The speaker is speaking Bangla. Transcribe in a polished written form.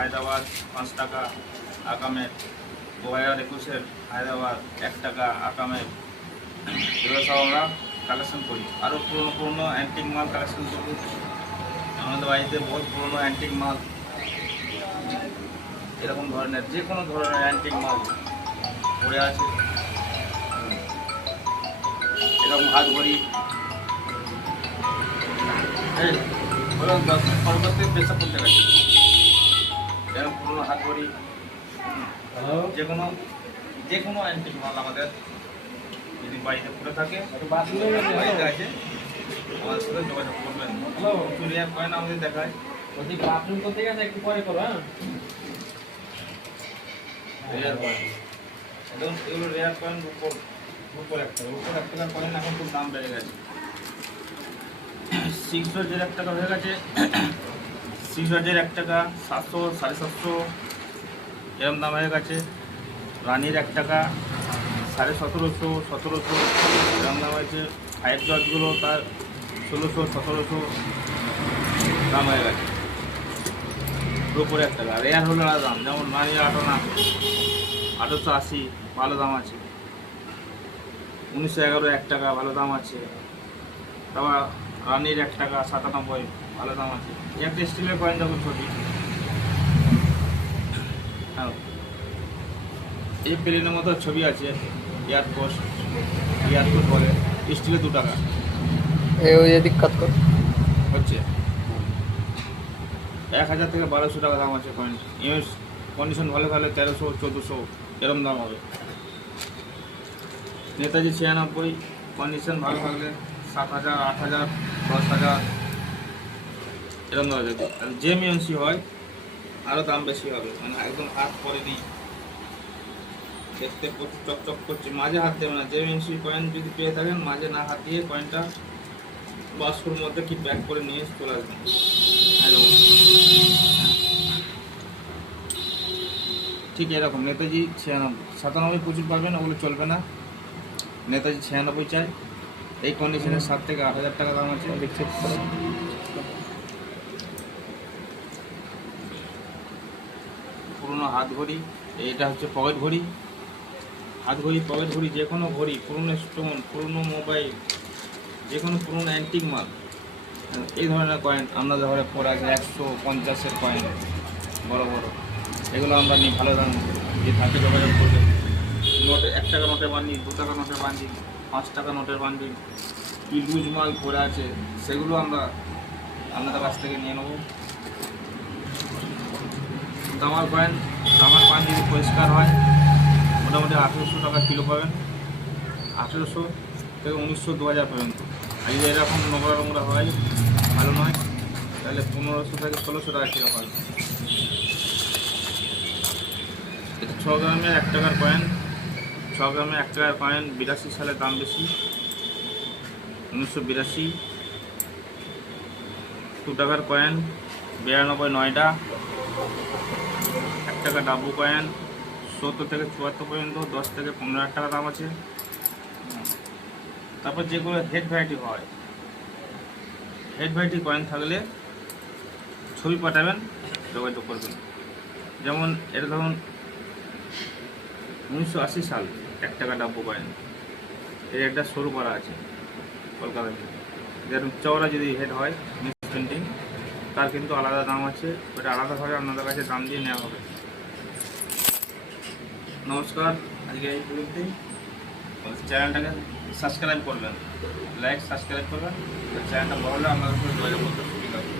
হায়দ্রাবাদ 5 টাকা আকামের, 2021-এর হায়দ্রাবাদ 1 টাকা আকামের। এগুলো সব আমরা কালেকশন করি। আরও পুরনো অ্যান্টিক মাল কালেকশন করবো। আমাদের বাড়িতে বহুত পুরনো অ্যান্টিক মাল, এরকম ধরনের যে কোনো ধরনের অ্যান্টিক মাল পড়ে আছে। এরকম হাত ঘড়ি, সর্বত্র পেশা করতে গেছে, এরকম পুরনো হাত ঘড়ি, যে কোনো অ্যান্টিক মাল আমাদের যদি বাড়িতে পড়ে থাকে, বাড়িতে আছে, আমাদের সাথে যোগাযোগ করবেন। চুরিয়া কয়েন আমাদের দেখায়। বাথরুম করতে গেছে একটু পরে করো। রেয়ার কয়েন, এগুলো রেয়ার কয়েন, উপর একটা কয়েন এখন খুব দাম বেড়ে গেছে। 600 1 টাকা হয়ে গেছে, 600 1 টাকা, 700 750 এরকম দাম হয়ে গেছে। রানির 1 টাকা 1750 1700 এরকম দাম হয়েছে। 5 জজগুলো তার 1600 1700 দাম হয়ে গেছে। উপরে 1 টাকা রেয়ার হলো না দাম, যেমন রানি 8 আনা 880 ভালো দাম আছে। 1911 1 টাকা ভালো দাম আছে। তারপর রানির 1 টাকা 97 ভালো দাম আছে। একটা স্টিলের কয়েন দেখুন ছবি, হ্যাঁ এই প্লেনের মতো ছবি আছে। এয়ারপোর্ট বলে, স্টিলে 2 টাকা দিক্কত কর হচ্ছে। 1000 থেকে 1200 টাকা দাম আছে কয়েন। ইউএস কন্ডিশন ভালো থাকলে 1300 1400 এরকম দাম হবে। নেতাজি 96 কন্ডিশন ভালো থাকলে 7000 8000 10,000 এরকম দাম হবে। জেএমএনসি হয় আরও দাম বেশি হবে, মানে একদম হাত পরে দিই, দেখতে চকচক করছে, মাঝে হাত দেবে না। জেএমএনসি কয়েন যদি পেয়ে থাকেন, মাঝে না হাত দিয়ে কয়েনটা বাস্কুর মধ্যে কি প্যাক করে নিয়ে চলে আসবেন। ঠিক এরকম নেতাজি 96 97 প্রচুর পাবেন, ওগুলো চলবে না। নেতাজি 96 চাই। এই কন্ডিশনের 7 থেকে 8000 টাকা দাম আছে। দেখছি পুরোনো হাত ঘড়ি, এটা হচ্ছে পকেট ঘড়ি। হাত ঘড়ি, পকেট ঘড়ি, যে কোনো ঘড়ি, পুরনো স্টোন, পুরনো মোবাইল, যে কোনো পুরনো অ্যান্টিক মাল, এই ধরনের কয়েন আপনাদের ঘরে পড়ে আছে। 150-এর কয়েন বড় বড়, এগুলো আমরা নিই ভালো দাম। যে থাকে যোগাযোগ করবে। নোটে 1 টাকা নোটের বান্ডিল, 2 টাকা নোটের বান্ডিল, 5 টাকা নোটের বান্ডিল, কি লুজ মাল পড়ে আছে সেগুলো আমরা আপনাদের কাছ থেকে নিয়ে নেব। তামার কয়েন যদি পরিষ্কার হয় মোটামুটি 1800 টাকা কিলো পাবেন। 1800 থেকে 1900 2000 পর্যন্ত। আর যদি এরকম নোংরা হয়, ভালো নয়, তাহলে 1500 থেকে 1600 টাকা কিলো পাবেন। এটা 6 গ্রামের 1 টাকার কয়েন। 6 গ্রামের 1 টাকার কয়েন 82 সালে দাম বেশি, 1982। 2 টাকার কয়েন 92 9টা। 1 টাকা ডাব্বু কয়েন 70 থেকে 74 পর্যন্ত, 10 থেকে 15,000 টাকা দাম আছে। তারপর যেগুলো হেড ভ্যারাইটি হয়, হেড ভ্যারাইটি কয়েন থাকলে ছবি পাঠাবেন, যোগাযোগ করবেন। যেমন এটা ধরুন 1980 সাল 1 টাকা ডাব্বু কয়েন, এর একটা সরু করা আছে কলকাতাতে। যেরকম চওড়া যদি হেড হয় প্রিন্টিং, তার কিন্তু আলাদা দাম আছে, ওটা আলাদাভাবে আপনাদের কাছে দাম দিয়ে নেওয়া হবে। নমস্কার, আজকে এই পর্যন্তই। চ্যানেলটাকে সাবস্ক্রাইব করবেন, সাবস্ক্রাইব করবেন। চ্যানেলটা বড় হলে আপনাদের সাথে যোগাযোগ করতে সুবিধা হবে।